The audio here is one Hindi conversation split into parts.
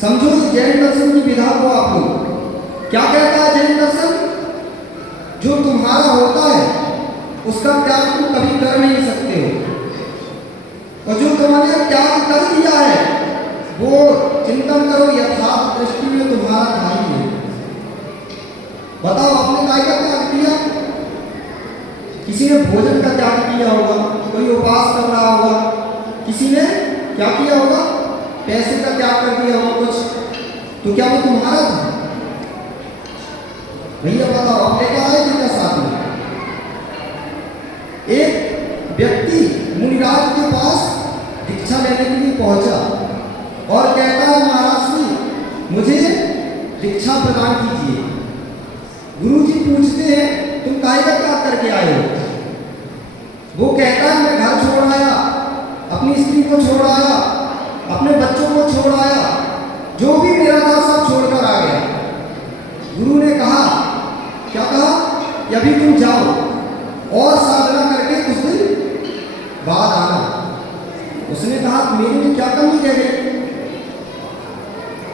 समझो जैन दर्शन की विधा को आप लोग क्या कहता है जैन दर्शन? जो तुम्हारा होता है उसका त्याग तुम कभी कर नहीं सकते हो, और जो तुमने त्याग कर दिया है वो चिंतन करो यथार्थ दृष्टि में तुम्हारा भाई है। बताओ आपने काय का त्याग किया? किसी ने भोजन का त्याग किया होगा, कोई उपवास कर रहा होगा, किसी ने क्या किया होगा? पैसे का त्याग कर दिया होगा कुछ, तो क्या वो तुम्हारा था? भैया बताओ आप लेकर आए थे क्या साथ में? एक व्यक्ति मुनिराज के पास दीक्षा लेने के लिए पहुंचा और कहता है महाराज जी मुझे दीक्षा प्रदान कीजिए। गुरुजी पूछते हैं तुम काय का त्याग करके आए हो? वो कहता है मैं घर छोड़ आया, अपनी स्त्री को छोड़ आया, अपने बच्चों को छोड़ आया, जो भी मेरा था सब छोड़कर आ गया। गुरु ने कहा, क्या कहा? अभी तुम जाओ और साधना करके कुछ दिन बाद आना। उसने कहा मेरे में क्या कमी रह गई?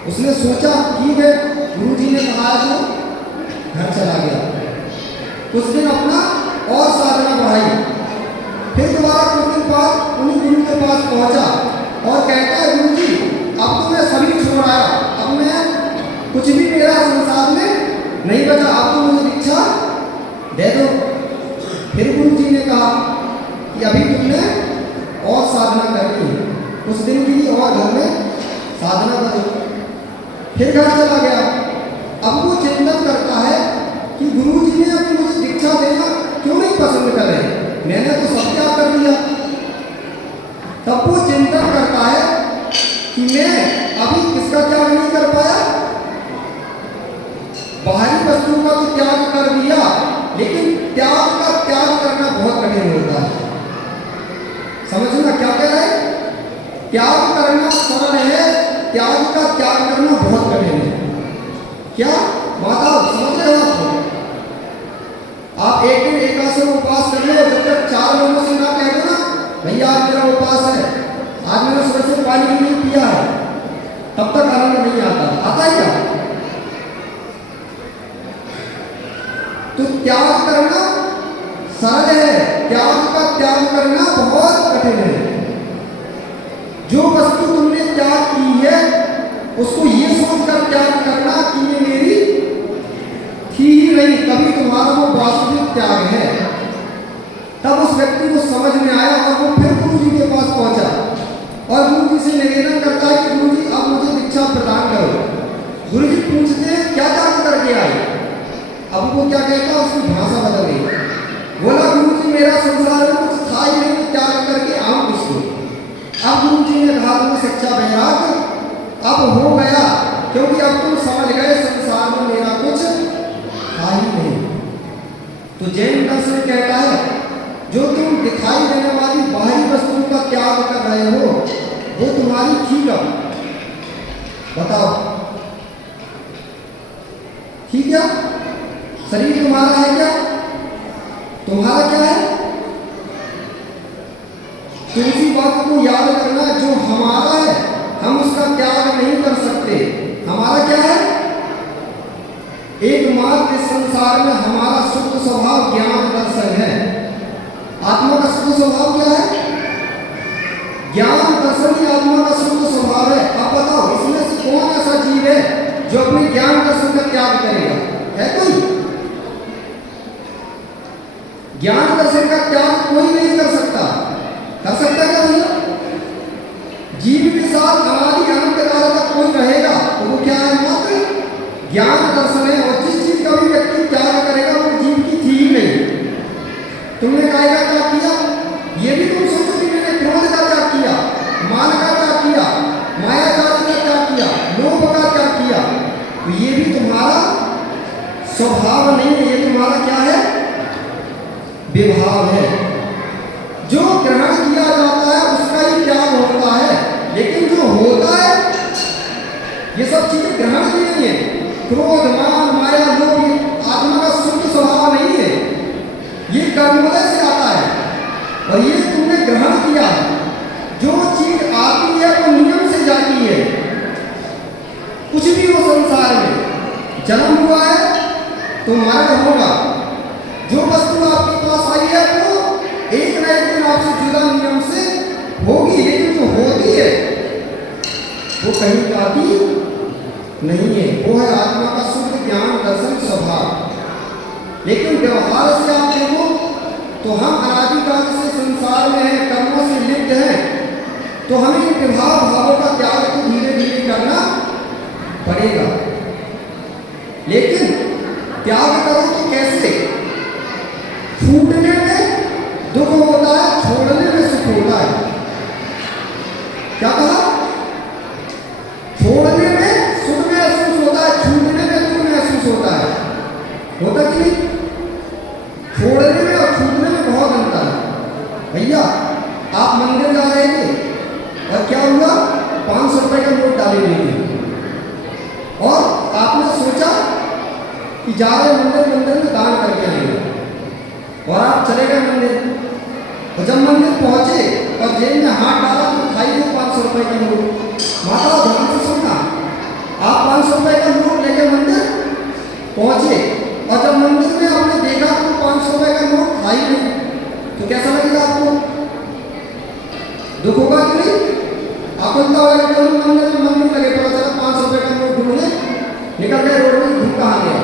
उसने सोचा ठीक है, गुरुजी ने कहा तो घर चला गया। कुछ दिन अपना और साधना बढ़ाई, फिर दोबारा कुछ दिन बाद उन्हीं गुरु के पास पहुंचा और कहता है गुरुजी अब तो मैं सभी छोड़ आया, अब मैं कुछ भी मेरा संसार में नहीं बचा, अब तो मुझे दीक्षा दे दो। फिर गुरुजी ने कहा कि अभी तुमने और साधना करनी है, कुछ दिन के लिए और घर में साधना करो। फिर घर चला गया। अब वो चिंतन करता है कि गुरुजी ने अभी मुझे दीक्षा देना क्यों नहीं पसंद कर रहे, मैंने तो सब त्याग कर दिया। तब वो चिंतन करता है कि मैं अभी किसका त्याग नहीं कर पाया? बाहरी वस्तुओं का तो त्याग कर दिया, लेकिन त्याग का त्याग करना बहुत कठिन होता है। समझना क्या कह रहा है? त्याग करना सरल है, त्याग का त्याग करना बहुत कठिन है। क्या माता समझ रहे हो? आप एक दिन एकादशी उपवास कर लो, जब तक 4 लोगों से ना कह दो ना भैया आज मेरा उपवास है, आज मैंने सुबह से पानी भी नहीं पिया है, तब तक आनंद नहीं आता। आता है क्या? तो त्याग करना सरल है, त्याग का त्याग करना बहुत कठिन है। जो वस्तु तुमने त्याग की है उसको ये सोचकर त्याग करना कि ये मेरी थी ही नहीं, कभी तुम्हारा वो वास्तविक त्याग है। तब उस व्यक्ति को समझ में आया और वो फिर गुरुजी के पास पहुंचा और गुरुजी से निवेदन करता है कि गुरुजी अब मुझे दीक्षा प्रदान करो। गुरुजी पूछते हैं क्या त्याग करके आए? अब वो क्या कहता है, उसकी भाषा बदल गई। बोला गुरुजी मेरा संसार में कुछ था ही नहीं, त्याग करके आऊं किसको? अब गुरुजी ने कहा तुम्हें सच्चा वैराग अब हो गया, क्योंकि अब तुम समझ गए संसार में मेरा कुछ था ही नहीं। तो जैन दर्शन कहता है जो तुम दिखाई देने वाली बाहरी वस्तुओं का त्याग कर रहे हो वो तुम्हारी थी कब? बताओ, ठीक है? शरीर तुम्हारा है क्या? तुम्हारा क्या है? तो उसी बात को याद करना, जो हमारा है हम उसका त्याग नहीं कर सकते। हमारा क्या है? एकमात्र इस संसार में हमारा शुद्ध स्वभाव ज्ञान दर्शन है। आत्मा का शुद्ध स्वभाव क्या है? ज्ञान दर्शन ही आत्मा का शुद्ध स्वभाव है। अब बताओ इसमें से कौन ऐसा जीव है जो अपने ज्ञान दर्शन का त्याग करेगा? है कोई? ज्ञान दर्शन का त्याग कोई नहीं कर सकता। कर सकता क्या भैया? जीव के साथ अनादि अनंत काल तक कोई रहेगा तो वो क्या है? मात्र ज्ञान दर्शन है। और जिस चीज का भी व्यक्ति त्याग करेगा वो जीव की थी ही नहीं। तुमने काय का त्याग किया? ये भी तुम सोचो कि मैंने क्रोध का त्याग किया, मान का त्याग किया, मायाचार का त्याग किया, लोभ का त्याग किया, तो ये भी तुम्हारा स्वभाव नहीं है, ये तुम्हारा क्या है? विभाव है। जो ग्रहण किया जाता है उसका ही त्याग होता है, लेकिन जो होता है ये सब चीजें ग्रहण की नहीं है। क्रोध, मान, माया, लोभ आत्मा का शुद्ध स्वभाव नहीं है, ये कर्मोदय से आता है और ये तुमने ग्रहण किया। जो चीज आती है वो नियम से जाती है। कुछ भी हो संसार में, जन्म हुआ है तो मरण होगा, जो वस्तु आपके पास आई है वो एक न एक दिन आपसे जुदा नियम से होगी, लेकिन जो होती है वो कहीं जाती नहीं है। वो है आत्मा का शुद्ध ज्ञान दर्शन स्वभाव। लेकिन व्यवहार से आप देखो तो हम अनादिकाल से संसार में हैं, कर्मों से लिप्त हैं, तो हमें इन विभाव भावों का त्याग तो धीरे धीरे करना पड़ेगा। लेकिन त्याग करो तो कैसे? छूटने में दुख होता है, छोड़ने में सुख होता है। क्या कहा? छोड़ने में सुख महसूस होता है, छूटने में दुख महसूस होता है। होता कि नहीं? छोड़ने में और छूटने में बहुत अंतर है। भैया आप मंदिर जा रहे थे और क्या हुआ? 500 रुपए का नोट डाले हुए थे और आपने सोचा कि जा रहे मंदिर में दान करके आएंगे, और आप चले गए मंदिर। और जब मंदिर पहुंचे और जेब में हाथ डाला तो उठाई वो 500 रुपए का नोट। माता ध्यान से सुनना, आप 500 रुपए का नोट लेके मंदिर पहुंचे और जब मंदिर में आपने देखा तो 500 रुपए का नोट था ही नहीं, तो कैसा लगेगा आपको? दुख होगा कि नहीं? आपको क्या होगा कि मंदिर लगे, पता चला 500 रुपए का नोट ढूंढने निकल गए, रोड में घूम कहाँ गया?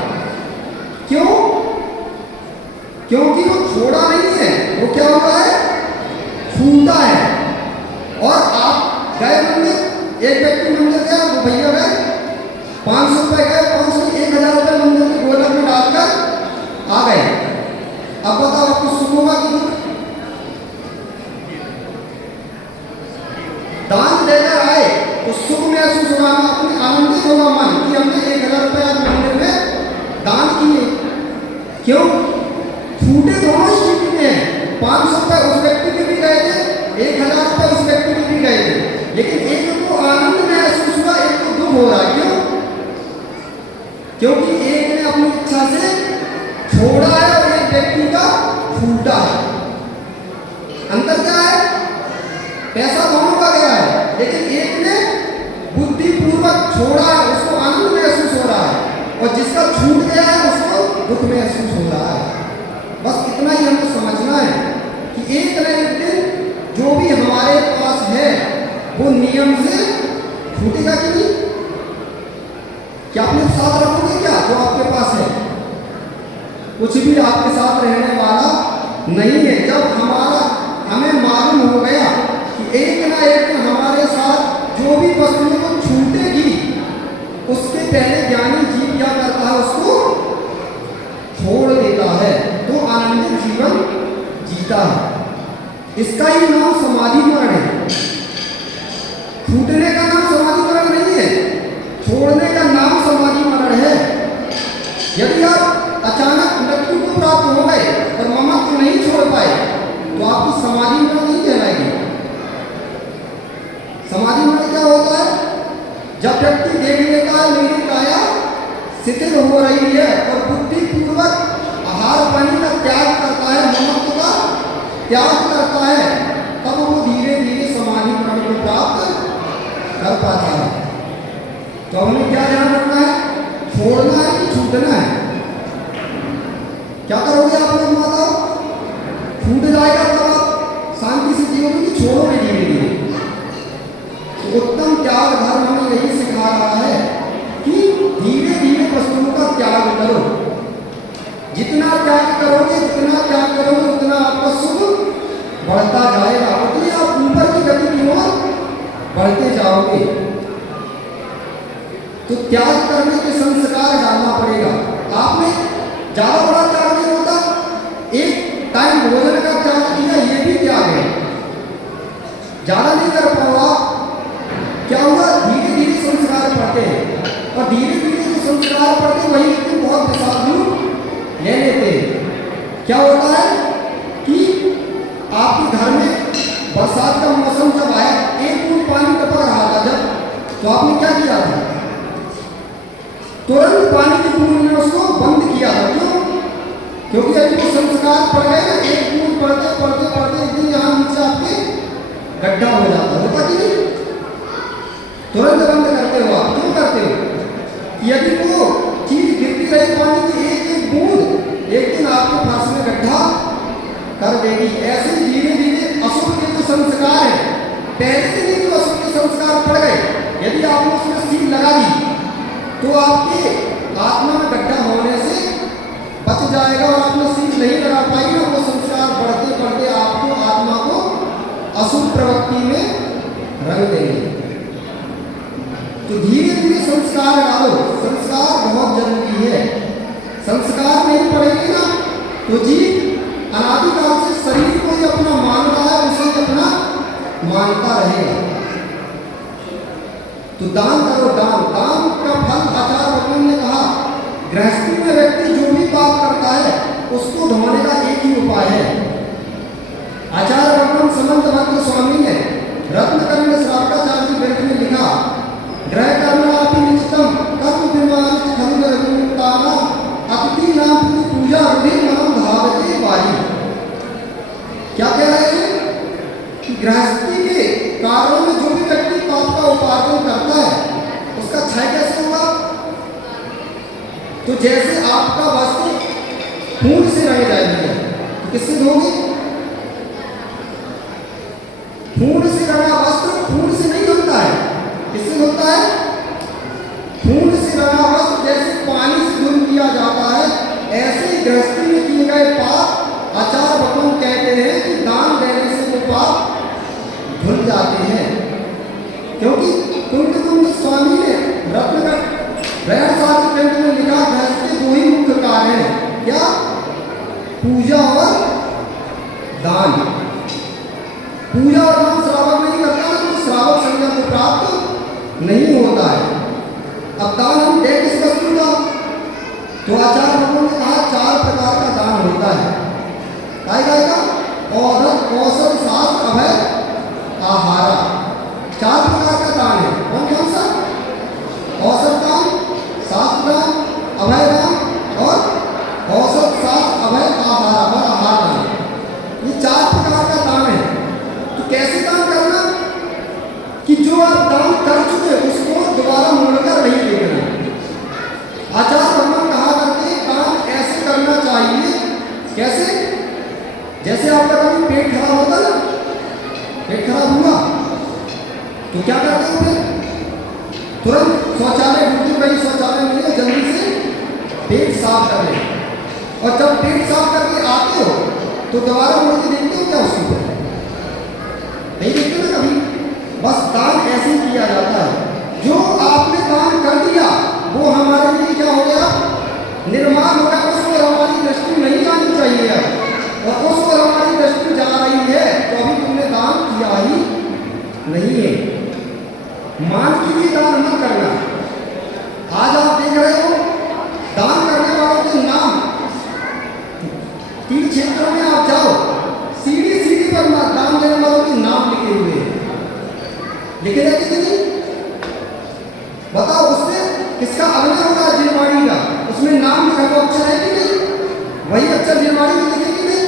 क्यों? क्योंकि वो छोड़ा नहीं है, वो क्या होता है? छूटा है। और आप गए मंदिर, एक व्यक्ति मंदिर गया, वो भैया गए 500 रुपए गए, 500 1000 रुपए मंदिर के गोलक में डालकर आ गए। अब बताओ आपको सुख होगा कि दुख? दान देकर आए तो सुख महसूस होगा, अपने आनंदित होगा मन कि हमने 1000 रुपए मंदिर में दान किए। क्यों? छूटे दोनों स्थिति में हैं। 500 रुपए उस व्यक्ति के भी गए थे, 1000 रुपए उस व्यक्ति के भी गए थे, लेकिन एक को आनंद महसूस हुआ, एक को दुख हो रहा है। क्यों? क्योंकि एक ने अपनी इच्छा से छोड़ा है और एक व्यक्ति का छूटा है। अंतर क्या है? पैसा दोनों का गया है, लेकिन एक ने बुद्धिपूर्वक छोड़ा है, उसको आनंद महसूस हो रहा है, और जिसका छूट गया है उसको दुख महसूस हो रहा है। बस इतना ही हमें समझना है कि एक न एक दिन जो भी हमारे पास है वो नियम से छूटेगा कि नहीं? क्या अपने साथ रखोगे? क्या जो आपके पास है कुछ भी आपके साथ रहने वाला नहीं है। जब हमें मालूम हो गया कि एक ना एक दिन हमारे साथ जो भी वस्तुओं को छूटेगी, उसके पहले ज्ञानी जीव क्या करता है? उसको छोड़ देता है, तो आनंदित जीवन जीता है। इसका ही नाम समाधि मरण है। छूटने का नाम समाधि मरण नहीं है, छोड़ने का नाम समाधि मरण है। यदि आप अचानक मृत्यु को प्राप्त हो गए और ममत्व नहीं छोड़ पाए तो आपकी समाधि मरण नहीं कहलाएगी। समाधि मरण क्या होता है? जब व्यक्ति देख लेता है मेरी काया शिथिल हो रही है और बुद्धिपूर्वक आहार पानी का त्याग करता है, ममत्व का त्याग करता है, तब वो धीरे धीरे समाधि मरण को प्राप्त कर पाता है। तो हमें क्या ध्यान रखना है? छोड़ना है कि छूटना है? क्या करोगे आप लोग माता? छूट जाएगा तब आप शांति से जियोगे कि छोड़ोगे धीरे धीरे? तो उत्तम त्याग धर्म हमें यही सिखा रहा है कि धीरे धीरे वस्तुओं का त्याग करो। जितना त्याग करोगे उतना आपका सुख बढ़ता जाएगा, उतनी आप ऊपर की गति की ओर बढ़ते जाओगे। तो त्याग करने के संस्कार डालना पड़ेगा। आपने ज्यादा बड़ा त्याग नहीं होता, एक टाइम भोजन का त्याग किया, ये भी त्याग है। ज्यादा नहीं कर पाओ आप, क्या हुआ? धीरे धीरे संस्कार पड़ते हैं, और धीरे धीरे जो संस्कार पड़ते वही व्यक्ति बहुत विशाल रूप ले लेते हैं। क्या होता है कि आपके घर में बरसात का मौसम जब आया, एक बूंद पानी टपक रहा था जब, तो आपने क्या किया था? तुरंत पानी की बूंद में उसको बंद किया था। क्यों? क्योंकि यदि वो संस्कार पड़ गए ना, एक बूंद पड़ते पड़ते पड़ते एक दिन यहाँ नीचे आपके गड्ढा हो जाता होगा कि नहीं? तुरंत बंद करते हो आप। क्यों करते हो? यदि वो चीज गिरती रही पानी की एक एक बूंद, एक दिन आपके फर्श में गड्ढा कर देगी। ऐसे धीरे धीरे अशुभ के जो संस्कार है, पहले दिन ही जो अशुभ के संस्कार पड़ गए, यदि आपने उसमें सील लगा दी तो आपके आत्मा में गड्ढा होने से बच जाएगा। और आपने सील नहीं लगा पाई ना, वो संस्कार बढ़ते बढ़ते आपको आत्मा को अशुभ प्रवृत्ति में रंग देंगे। तो धीरे धीरे संस्कार डालो, संस्कार बहुत जरूरी है। संस्कार नहीं पड़ेंगे ना तो जीव अनादिकाल से शरीर को ही अपना मान रहा है, उसे ही अपना मानता रहेगा। तो दान करो, दान। दान का फल आचार्य भगवान ने कहा, गृहस्थी में व्यक्ति जो भी पाप करता है उसको धोने का एक ही उपाय है। आचार्य भगवान समंत भक्त स्वामी ने रत्नकर्ण श्रावकाचार्य ग्रंथ में लिखा, ग्रह कर्मणापि निचितम कर्म विमानित खंड रघुमुक्ताना अतिथि नाम पूजा रुधि मनम धावते वायु। क्या कह रहे हैं कि गृहस्थी के कार्यों में जो भी व्यक्ति पाप का उपार्जन करता है उसका क्षय कैसे होगा? तो जैसे आपका वस्त्र खून से रंग जाएगी, तो किससे धोगे? खून से रंगा वस्त्र खून से नहीं धुलता है, किससे धुलता है? खून से रंगा वस्त्र जैसे पानी से धुल दिया जाता है, ऐसे ही गृहस्थी में किए गए पाप आचार्य भगवान कहते हैं कि दान देने से वो पाप धुल जाते हैं। क्योंकि कुंद स्वामी ने रत्नकर्ण शास्त्र ग्रंथ में लिखा, गृहस्थ के दो ही मुख्य कार्य हैं, क्या? पूजा और दान। पूजा और दान श्रावक नहीं करता ना, तो श्रावक संज्ञा को प्राप्त नहीं होता है। अब दान हम दे किस वस्तु का? तो आचार्य भगवान ने कहा 4 प्रकार का दान होता है। काय का? औषध, औषध, शास्त्र, अभय, आहारा। 4 प्रकार का दान है। कौन कौन सा? औषध दान, शास्त्र दान, अभय दान और औषध, शास्त्र, अभय, आहारा और आहार दान। ये 4 प्रकार का दान है। तो कैसे दान करना कि जो आप दान कर चुके उसको दोबारा मोड़कर नहीं देना। आचार्य भगवान कहा करते दान ऐसे करना चाहिए, कैसे? जैसे आपका कभी पेट खराब होता ना, पेट खराब हुआ तो क्या करते हो? फिर तुरंत शौचालय ढूंढते, वही शौचालय मिले, जल्दी से पेट साफ कर ले। और जब पेट साफ करके आते हो तो दोबारा मुड़ के देखते हो क्या उसको? नहीं देखते ना कभी। बस दान ऐसे ही किया जाता है। जो आपने दान कर दिया वो हमारे लिए क्या हो गया? निर्माण हो गया। उस पर हमारी दृष्टि नहीं जानी चाहिए अब, और उस पर हमारी दृष्टि जा रही है तो अभी तुमने दान किया ही नहीं है। मान के लिए दान मत करना। आज आप देख रहे हो दान करने वालों के नाम, तीन क्षेत्रों में आप जाओ, सीढ़ी सीढ़ी पर दान देने वालों के नाम लिखे हुए हैं। लिखे रहते कि नहीं? बताओ उससे किसका अभिनय होगा? जिनवाणी का। उसमें नाम लिखा हुआ अक्षर है कि नहीं? वही अक्षर जिनवाणी में लिखे कि नहीं?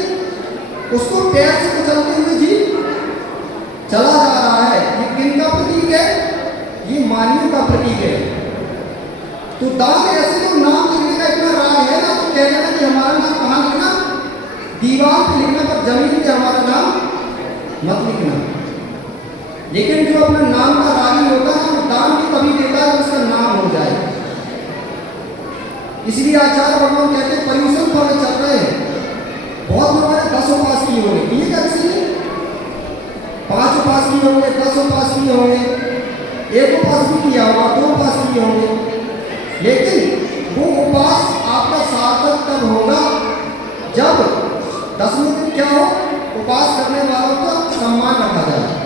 उसको पैर से कुचलते हुए जी चला जा रहा है। ये किनका प्रतीक है? ये मानियों का प्रतीक है। तो दान ऐसे जो नाम लिखने का इतना राग है ना, तो कह देना कि हमारा नाम कहाँ लिखना? दीवार पे लिखना, पर जमीन पे हमारा नाम मत लिखना। लेकिन जो अपना नाम का रागी होता है वो दान भी कभी देता है उसका नाम हो जाए। इसलिए आचार्य भगवान कहते हैं पर्यूषण फल चल रहे हैं। बहुत लोगों ने 10 उपास किए होंगे, किए क्या? किसी ने 5 उपास किए होंगे, 10 उपास किए होंगे, 1 उपास भी किया होगा, 2 उपास किए होंगे। लेकिन वो उपास आपका सार्थक तब होगा जब 10वें दिन क्या हो? उपास करने वालों का सम्मान रखा जाए।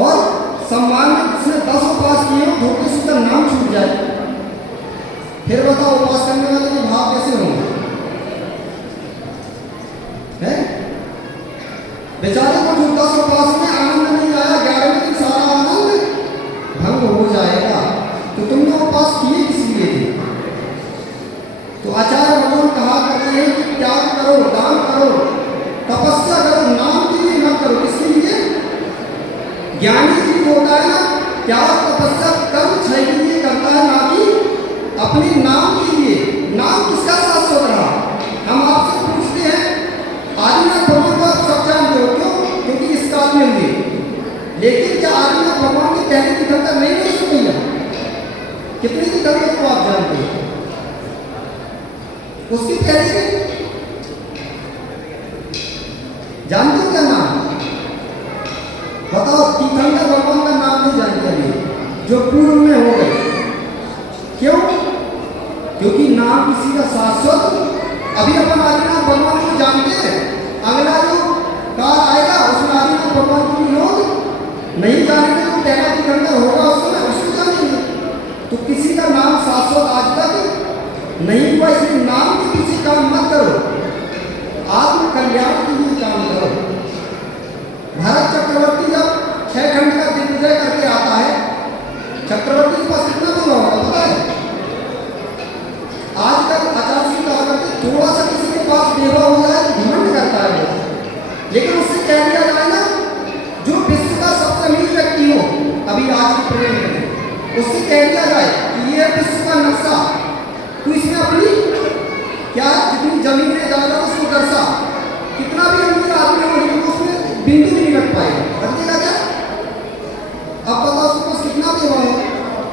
और सम्मान में जिसने 10 उपास किए हो धोखे से उसका नाम छूट जाए, फिर बताओ उपास करने वाले के भाव कैसे होंगे? है बेचारे को जो 10 उपास में आनंद नहीं आया, 11वें दिन सारा आनंद भंग हो जाएगा। तो तुमने उपास किए किस लिए थे? तो आचार्य भगवान कहा करते हैं कि त्याग करो, दान करो, तपस्या करो, नाम के लिए न करो। किसके लिए? ज्ञानी जीव होता है ना, त्याग तपस्या कर्म क्षय के लिए करता है, ना कि अपने नाम के लिए। नाम किसका शाश्वत रहा? हमारा उसकी पहली जानते हो क्या नाम? बताओ, तीर्थंकर भगवान का नाम नहीं जानते अभी, जो पूर्व में हो गए। क्यों? क्योंकि नाम किसी का शाश्वत, अभी अपन आदिनाथ भगवान को जानते हैं, अगला जो काल आएगा उसमें आदिनाथ भगवान को भी लोग नहीं जानेंगे, तो पहला तीर्थंकर होगा उस समय उसको जानेंगे। तो किसी का नाम शाश्वत आज तक नहीं हुआ, इसलिए नाम के पीछे काम मत करो, आत्म कल्याण के लिए काम करो। भरत चक्रवर्ती जब 6 खंड का दिग्विजय करके आता है, चक्रवर्ती के पास कितना दूर होगा पता है? आजकल आचार्य जी कहा करते थोड़ा सा किसी के पास बेवा हो जाए तो घमंड करता है वो, लेकिन उससे कह दिया जाए ना, जो विश्व का सबसे अमीर व्यक्ति हो अभी आज की प्रेम में, उससे कह दिया जाए कि ये विश्व का नक्शा, तू इसमें अपनी क्या जितनी जमीन है ज्यादा उसको दर्शा, कितना भी अमीर आदमी हो लेकिन उसमें बिंदु नहीं रख पाएगा, रखेगा क्या? अब बताओ उसके पास कितना बेवा है,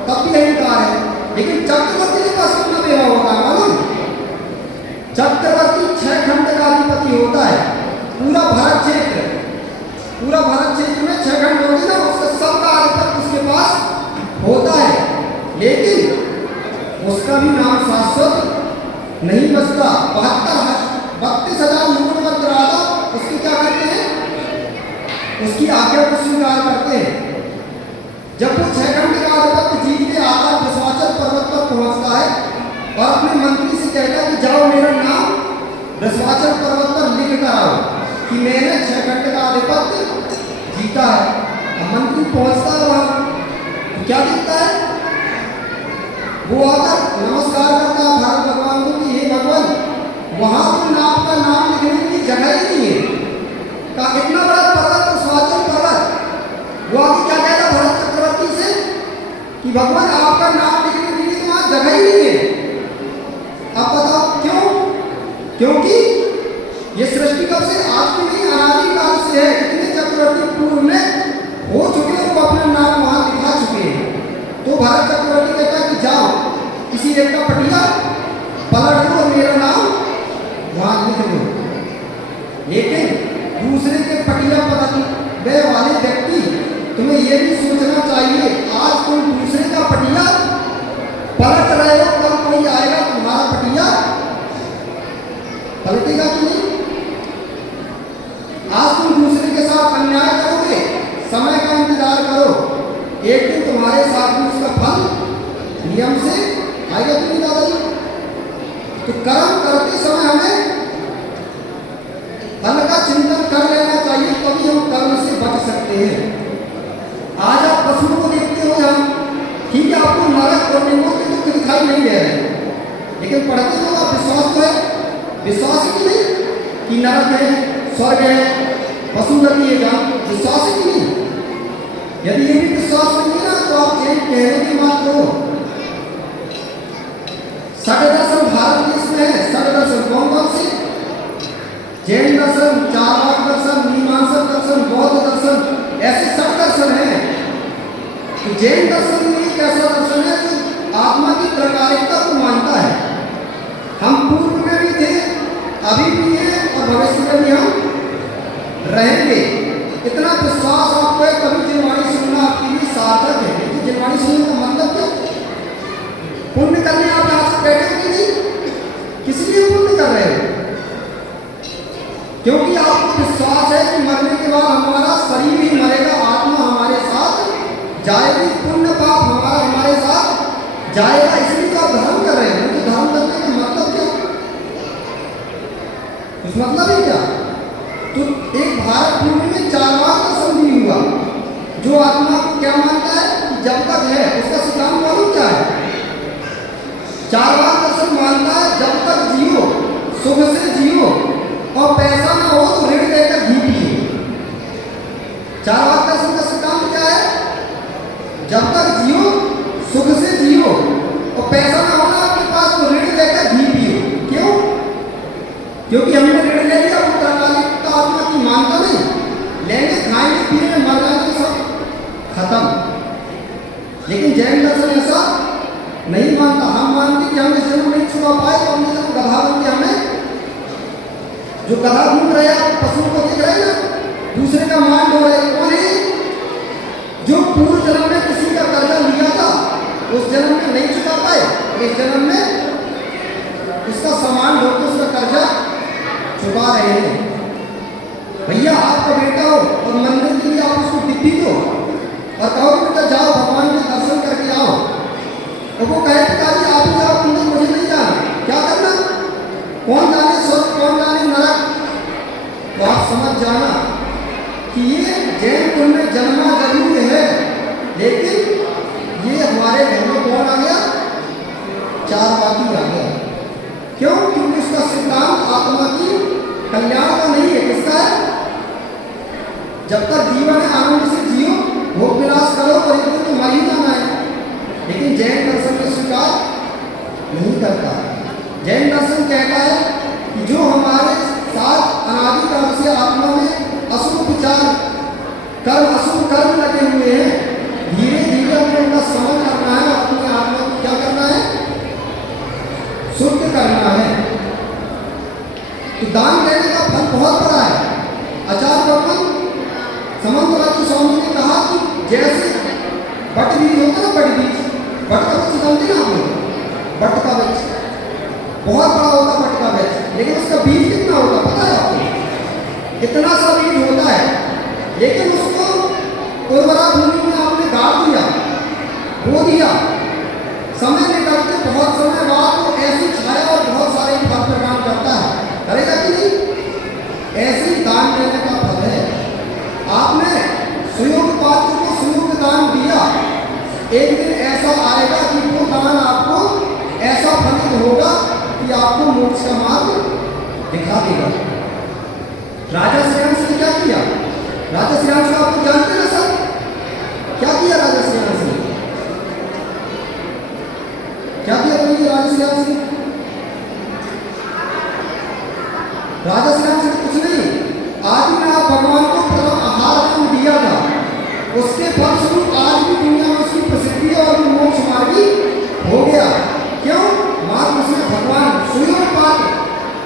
तब भी अहंकार है। लेकिन चक्रवर्ती के पास कितना बेवा होगा मालूम? चक्रवर्ती 6 खंड का अधिपति होता है, पूरा भारत क्षेत्र में 6 खंड होगी ना, उसका सबका अधिपति उसके पास होता है, लेकिन उसका भी नाम शाश्वत नहीं बचता। 32,000 मुकुट मंत्र आता, उसकी क्या करते हैं? उसकी आज्ञा को स्वीकार करते हैं। जब वो 6 खंड का अधिपति जीत के आता है, विश्वाचल पर्वत पर पहुंचता है और अपने मंत्री से कहता है कि जाओ मेरा नाम विश्वाचल पर्वत पर लिख कर आओ कि मैंने 6 खंड का अधिपति जीता है। अब मंत्री पहुंचता है वहां, तो क्या दिखता है? वो आकर नमस्कार करता है भारत भगवान को कि हे भगवान, वहां तो आपका नाम लिखने की जगह ही नहीं है, का इतना बड़ा पर्वत विश्वाचल पर्वत, वो आगे क्या कहता भरत चक्रवर्ती से कि भगवान आपका नाम लिखने के लिए तो वहां जगह ही नहीं है। अब बताओ क्यों? क्योंकि ये सृष्टि कब से? आज की नहीं, अनादि काल से है। इतने चक्रवर्ती पूर्व में हो चुके हैं, वो अपना नाम वहां लिखा चुके हैं। तो भारत चक्रवर्ती कहता है कि जाओ किसी एक का पटिया पलट दो और मेरा नाम वहां लिख दो। लेकिन दूसरे के पटिया पलटने वाले व्यक्ति, तुम्हें यह भी सोचना चाहिए, आज तुम दूसरे का पटिया पलट रहे हो, कल कोई आएगा तुम्हारा पटिया पलटेगा कि नहीं? आज तुम दूसरे के साथ अन्याय करोगे, समय का इंतजार करो, एक दिन तुम्हारे साथ भी उसका फल नियम से आएगा कि नहीं दादाजी? तो कर्म करते समय हमें फल का चिंतन कर लेना चाहिए, तभी हम कर्म से बच सकते हैं। आज आप पशुओं को देखते हो, हम ठीक है आपको नरक और निम्न के दुख दिखाई नहीं दे रहे, लेकिन पढ़ते हो आप, विश्वास तो है, विश्वास ही नहीं कि नरक है, स्वर्ग है, पशु गति है, जान विश्वास ही नहीं। यदि ये भी विश्वास नहीं है ना, तो आप एक कहने की बात करो। षड दर्शन भारत देश में है, षड दर्शन कौन कौन से? जैन दर्शन, चारवाक दर्शन, मीमांसक दर्शन, बौद्ध दर्शन, ऐसे षड दर्शन है। तो जैन दर्शन में एक ऐसा दर्शन है जो आत्मा की त्रैकालिकता को मानता है। हम पूर्व में भी थे, अभी भी हैं और भविष्य में भी हम रहेंगे। इतना विश्वास आपको है, कभी जिनवाणी सुनना आपके लिए सार्थक है। लेकिन जिनवाणी सुनने का मतलब क्या? पुण्य करने आप यहाँ से बैठे हो कि नहीं? किस लिए पुण्य कर रहे हो? क्योंकि आपको विश्वास है कि मरने के बाद हमारा शरीर ही मरेगा, आत्मा हमारे साथ जाएगी, पुण्य पाप हमारे साथ जाएगा, इसलिए तो आप धर्म कर रहे हैं। तो धर्म करने का मतलब क्या? कुछ मतलब है क्या? तो एक भारत भूमि में चारवाक दर्शन भी हुआ, जो आत्मा को क्या मानता है कि जब तक है, उसका सिद्धांत मालूम क्या है? चारवाक दर्शन मानता है जब तक जियो, सुख से जियो, और पैसा ना हो तो ऋण देकर घी पिए। चारवाक दर्शन का सिद्धांत क्या है? जब तक जियो, सुख से जियो, और पैसा ना होना आपके पास तो ऋण देकर घी पिए। क्यों? क्योंकि हमने ऋण ले लिया, वो त्रैकालिकता आत्मा की मानता नहीं, लेंगे खाएंगे पिएंगे मर जाएंगे सब खत्म। लेकिन जैन दर्शन ऐसा नहीं मानता। हम मानते कि हम इस जन्म नहीं छुड़ा पाए तो हमने जन्म गधा बन के जो गधा घूम रहे हैं, आप पशुओं को देख रहे हैं ना, दूसरे का मान ढो रहे, कौन है? जो पूर्व जन्म में किसी का कर्जा लिया था, उस जन्म में नहीं चुका पाए, इस जन्म में उसका सामान ढो के उसका कर्जा चुका रहे हैं। भैया आपका बेटा हो और मंदिर के लिए आप उसको दिखती दो और कहो बेटा जाओ भगवान के दर्शन करके आओ, और वो कहे पिताजी आप ही जाओ मंदिर, मुझे नहीं जाना, क्या करना? कौन जाने स्वर्ग, कौन जाने नरक? तो आप समझ जाना कि ये जैन कुल में जन्मा जरूर है, लेकिन ये हमारे घर में कौन आ गया? चारवाकी आ गया। क्यों? क्योंकि उसका सिद्धांत आत्मा की कल्याण का नहीं है, किसका है? जब तक जीवन है आनंद से जियो, भोग विलास करो और एक दिन तो मर ही जाना है। लेकिन जैन दर्शन को स्वीकार नहीं करता। जैन दर्शन कहता है कि जो हमारे साथ अनादिकाल से आत्मा में अशुभ विचार कर्म, अशुभ कर्म लगे हुए हैं, धीरे धीरे हमें उनका समझ करना है और अपनी आत्मा को क्या करना है? शुद्ध करना है। तो दान देने का फल बहुत बड़ा है। आचार्य भगवान समंतराजी स्वामी ने कहा कि जैसे बट बीज होता है ना, बट बीज, बट का वृक्ष जानते ना आप लोग? बट का वृक्ष बहुत बड़ा होता है, बट का वृक्ष, लेकिन उसका बीज कितना होता पता है आपको? इतना सा बीज होता है, लेकिन उसको उर्वरा भूमि में आपने गाड़ दिया, बो दिया, समय निकलते बहुत समय बाद वो ऐसी छाया और बहुत सारे फल प्रदान करता है। करेगा कि नहीं? ऐसे ही दान देने का फल है। आपने सुयोग पात्र को सुयोग दान दिया, एक दिन ऐसा आएगा कि वो दान आपको ऐसा फलित होगा कि आपको मोक्ष का मार्ग दिखा देगा। राजा श्रेयांश ने क्या किया? राजा श्रेयांश को आपको जानते ना सर? क्या किया राजा श्रेयांश ने? क्या किया राजा श्रेयांश ने? राजा श्रेयांश ने कुछ नहीं, आज में आप भगवान को प्रथम आहार दिया था, उसके फलस्वरूप आज भी दुनिया में उसकी प्रसिद्धि और मोक्ष मार्गी हो गया। क्यों? मार्ग उसने भगवान सुयोग पात्र।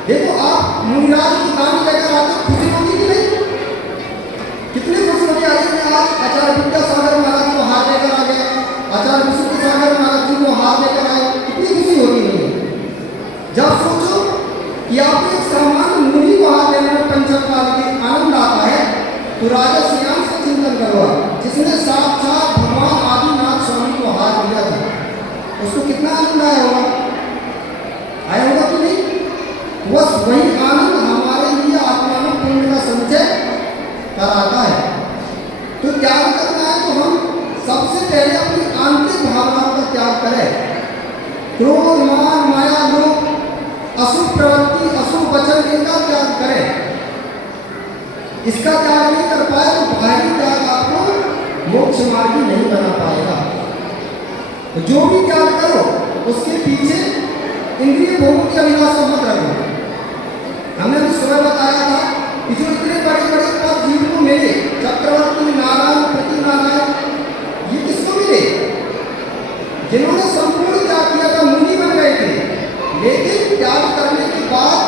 देखो आप मुनिराज की दान लेकर आते, खुशी होती कि नहीं? कितनी खुशी होती है कि आज आचार्य विद्यासागर महाराज को हार लेकर आ गया, आचार्य विष्णु सागर महाराज जी को हार लेकर आए, कितनी खुशी होती है? जब सोचो कि आपको एक सामान्य मुनि को हार लेने में पंचम काल के आनंद आता है, तो राजा श्रेयांश का चिंतन करो, जिसने साक्षात भगवान आदिनाथ स्वामी को हार दिया था, उसको कितना आनंद आया होगा? आया होगा कि नहीं? बस वही आनंद हमारे लिए आत्मा में पुण्य का संचय कराता है। तो त्याग करना है तो हम सबसे पहले अपनी आंतरिक भावनाओं का त्याग करें। क्रोध, मान, माया, लोभ, अशुभ प्रवृत्ति, अशुभ वचन, इनका त्याग करें। इसका त्याग नहीं कर पाए तो बाहरी त्याग आपको मोक्ष मार्गी नहीं बना पाएगा। तो जो भी त्याग करो उसके पीछे इंद्रिय भोगों की अभिलाषा मत रखो। हमने भी सुबह बताया था कि जो इतने बड़े बड़े पद जीव को मिले, चक्रवर्ती, नारायण, प्रति नारायण, ये किसको मिले? जिन्होंने संपूर्ण त्याग किया था, मुनि बन गए थे, लेकिन त्याग करने के बाद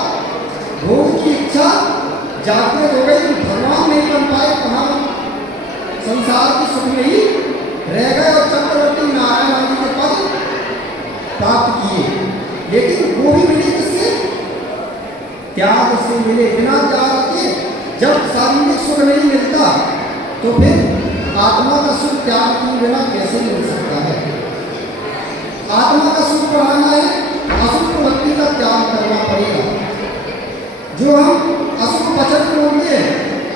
भोग की इच्छा जागृत हो गई, भगवान नहीं बन पाए, कहाँ संसार की सुख में ही रह गए और चक्रवर्ती नारायण आदि के पद प्राप्त किए। लेकिन वो भी मिले किससे? त्याग से मिले। बिना त्याग के जब शारीरिक सुख नहीं मिलता तो फिर आत्मा का सुख त्याग के बिना कैसे मिल सकता है? आत्मा का सुख बढ़ाना है, अशुभ प्रवृत्ति का त्याग करना पड़ेगा। जो हम अशुभ वचन बोलते हैं,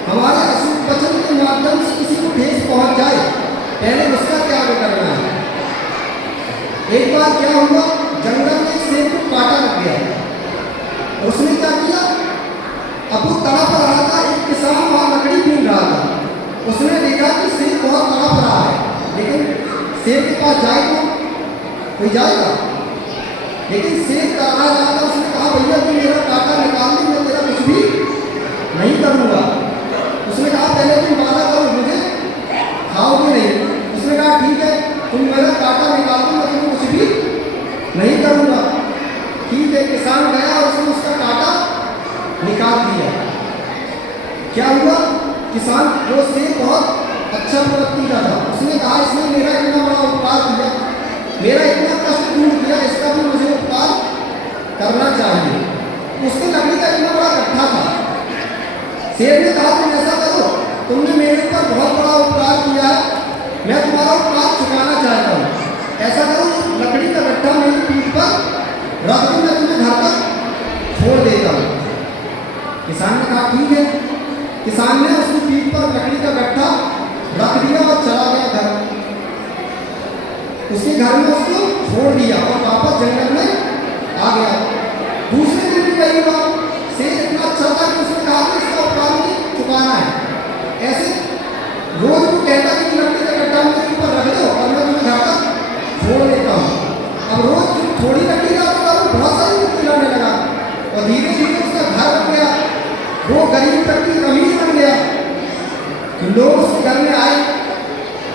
हमारे अशुभ वचन के माध्यम से किसी को ठेस पहुंच जाए, पहले उसका त्याग करना है। एक बार क्या हुआ, जंगल में शेर को काटा लग गया, उसने क्या किया, अब वो तड़प रहा था, एक किसान वहां लकड़ी बीन रहा था, उसने देखा कि शेर बहुत तड़प रहा है, लेकिन शेर के पास जाए तो कोई जाएगा, लेकिन शेर तड़ा रहा था। उसने कहा भैया तू मेरा कांटा निकाल दे, मैं तेरा कुछ भी नहीं करूँगा। उसने कहा पहले तुम वादा करो मुझे खाओगे नहीं। उसने कहा ठीक है, तुम मेरा कांटा निकाल दो, मैं तुम्हें कुछ भी नहीं करूँगा। ठीक है, किसान गया और उसने उसका कांटा निकाल दिया। क्या हुआ? किसान जो सेब बहुत अच्छा प्रवृत्ति का था, उसने कहा इसने मेरा इतना बड़ा उपकार किया, मेरा इतना कष्ट दूर किया, इसका भी मुझे उपकार करना चाहिए। उसके लकड़ी का इतना बड़ा गड्ढा था। शेर ने कहा तुम ऐसा करो, तुमने मेरे ऊपर बहुत बड़ा उपकार किया है, मैं तुम्हारा उपकार चुकाना चाहता हूँ। ऐसा करो लकड़ी का गड्ढा मेरी पीठ पर रख दो, मैं तुम्हें घर तक छोड़ देता हूँ। किसान ने कहा ठीक है। किसान ने उसकी पीठ पर लकड़ी का गड्ढा रख दिया और चला गया घर। उसके घर में उसको छोड़ दिया और वापस जंगल में आ गया। दूसरे दिन भी वही हुआ। शेर इतना अच्छा था कि उसने कहा कि इसका उपकार मुझे चुकाना है। ऐसे रोज वो कहता कि लकड़ी का गड्ढा मेरे ऊपर रख दो और मैं तुम्हें घर तक छोड़ देता हूँ। अब रोज थोड़ी लकड़ी लाता था, वो बहुत सारी लकड़ी लाने लगा और धीरे धीरे उसका घर बन गया। वो गरीब व्यक्ति अमीर बन गया। लोग उसके घर में आए।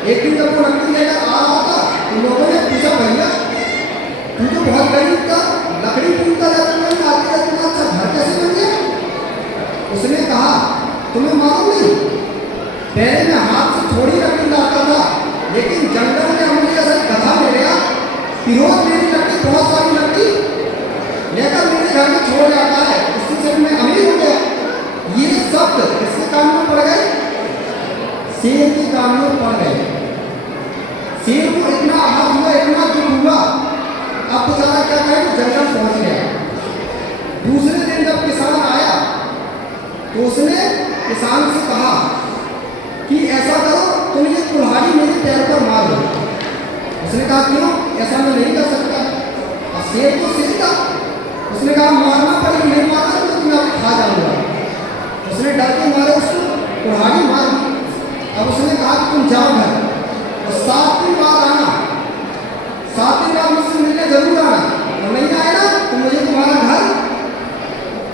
एक दिन जब वो लकड़ी लेकर आ रहा था तो लोगों ने पूछा भैया तू तो बहुत गरीब था, लकड़ी ढूंढता रहता था, आते इतना अच्छा घर कैसे बन गया? उसने कहा तुम्हें मालूम नहीं, पहले मैं हाथ से थोड़ी लकड़ी लाता था, लेकिन जंगल में मुझे ऐसा गधा मिल गया कि रोज मेरी लकड़ी बहुत सारी लकड़ी लेकर मेरे घर में छोड़ जाता है, उससे से मैं अमीर हो गया। ये शब्द किसके कान में पड़ गए? शेर के कान में पड़ गए। शेर को इतना आघात हुआ, इतना दुख हुआ, अब बेचारा क्या करे, जंगल पहुंच गया। दूसरे दिन जब किसान आया तो उसने किसान से कहा कि ऐसा करो तुम ये कुल्हाड़ी मेरे पैर पर मार दो। उसने कहा क्यों? ऐसा मैं नहीं कर सकता। और शेर तो शेर था, उसने कहा मारना पड़ेगा, नहीं मारना तो मैं तुम्हें खा जाऊंगा। उसने डर के मारे उसको कुल्हाड़ी मार दी। अब उसने कहा कि तुम जाओ घर और 7 दिन बाद आना, 7 दिन बाद मुझसे मिलने जरूर आना, और नहीं आए ना तो मुझे तुम्हारा घर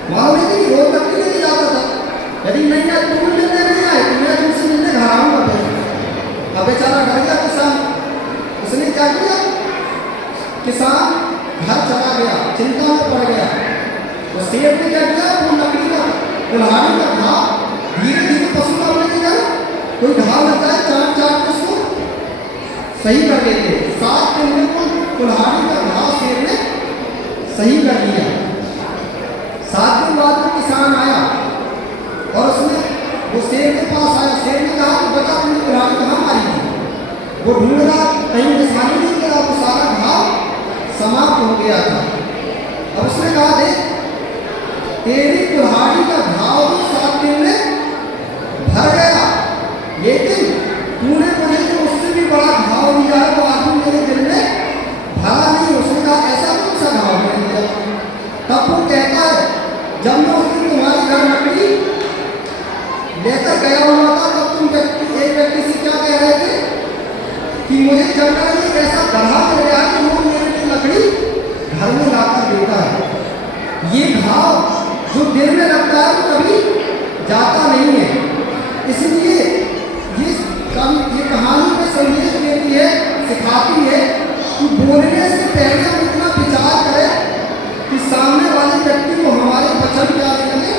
मालूम है कि रोज लकड़ी लेके जाता था, यदि नहीं आए तुम मिलने नहीं आए तो मैं तुमसे मिलने घर आऊंगा। अब बेचारा डर गया किसान। उसने क्या किया? किसान घर चला गया, चिंता में पड़ गया। तो शेर ने क्या किया? वो लकड़ी का कुल्हाड़ी का घाव धीरे धीरे पशु का लगेगा, कोई घाव लगता है चाट चाट के उसको सही कर देते। 7 दिन में वो कुल्हाड़ी का घाव शेर ने सही कर दिया। 7 दिन बाद वो किसान आया और उसने वो शेर के पास आया। शेर ने कहा कि बेटा तुमने कुल्हाड़ी कहाँ मारी थी? वो ढूंढ रहा, कहीं निशानी नहीं मिला, वो सारा घाव समाप्त हो गया था। अब उसने कहा देख तेरी कुल्हाड़ी का घाव भी 7 दिन में भर गया, लेकिन तूने मुझे जो उससे भी बड़ा घाव दिया है वो आदमी मेरे दिल में भरा नहीं। उसने कहा ऐसा कौन सा घाव मैंने दिया? तब वो कहता है जब मैं उस दिन तुम्हारे घर लकड़ी लेकर गया हुआ था तब तुम एक व्यक्ति से क्या कह रहे थे कि मुझे जंगल में ऐसा गधा मिल गया कि वो मेरे लिए लकड़ी घर में लाकर देता है। ये घाव जो दिल में लगता है वो कभी जाता नहीं है। इसलिए ये कहानी में संदेश देती है, सिखाती है कि बोलने से पहले हम इतना विचार करें कि सामने वाले व्यक्ति को हमारे वचन क्या देने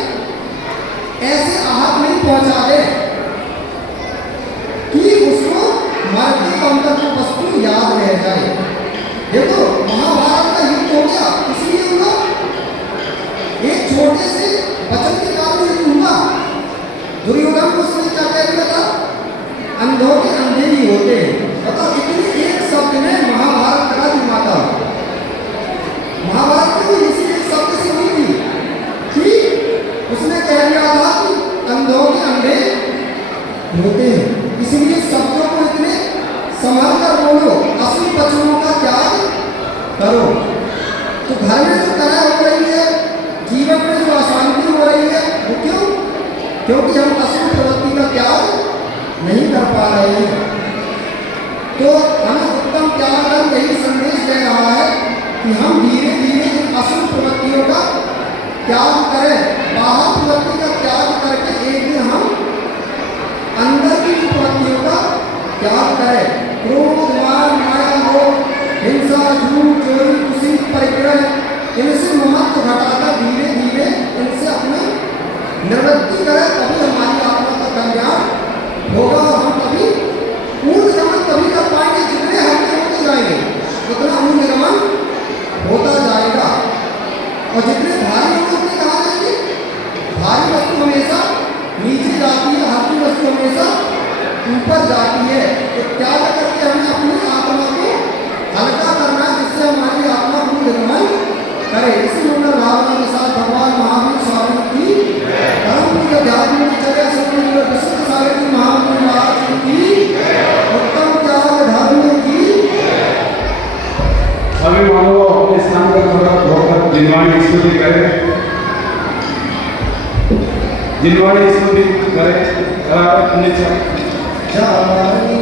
ऐसे आहत नहीं पहुंचा दे कि उसको मरते दम तक वो वस्तु याद रह जाए। देखो महाभारत का युद्ध हो गया, इसलिए उनको एक छोटे से वचन के कारण युद्ध हुआ। दुर्योधन को उसने क्या कह दिया था? अंधों के अंधे ही होते हैं। बताओ इतने एक शब्द में महाभारत का निर्माता। महाभारत की इसी एक शब्द से हुई थी कि उसने कह दिया था कि अंधों के अंधे होते हैं। इसलिए शब्दों को इतने संभाल कर बोलो, असली वचनों का त्याग करो। तो घर में जो कला हो रही है, जीवन में जो अशांति हो रही है, वो क्यों? क्योंकि हम असली प्रवृत्ति का त्याग नहीं कर पा रहे हैं। तो हमें उत्तम त्याग यही संदेश दे रहा है कि हम धीरे धीरे इन असली प्रवृत्तियों का त्याग करें। बाहर प्रवृत्ति का त्याग करके एक दिन हम अंदर की प्रवृत्तियों का त्याग करें। क्रोध, मान, माया, मोह, हिंसा, झूठ, चोरी, कुशील, परिग्रह, इनसे महत्व घटाकर धीरे धीरे इनसे अपने भारी वस्तु कहाँ जाएगी? भारी वस्तु हमेशा नीचे जाती है, हल्की वस्तु हमेशा ऊपर जाती है। तो क्या करके हमें अपनी आत्मा को हल्का करना है, जिससे हमारी आत्मा को निर्मल करे। इसी सुंदर भावना के साथ भगवान महावीर स्वामी की परम पूज्य आध्यात्मिक चर्या सतगुरु विशुद्ध सागर जी महामंत्र महाराज की उत्तम त्याग धर्म की। सभी मानव अपने स्थान पर खड़ा होकर जिनवाणी स्तुति करें, जिनवाणी स्तुति करें। जय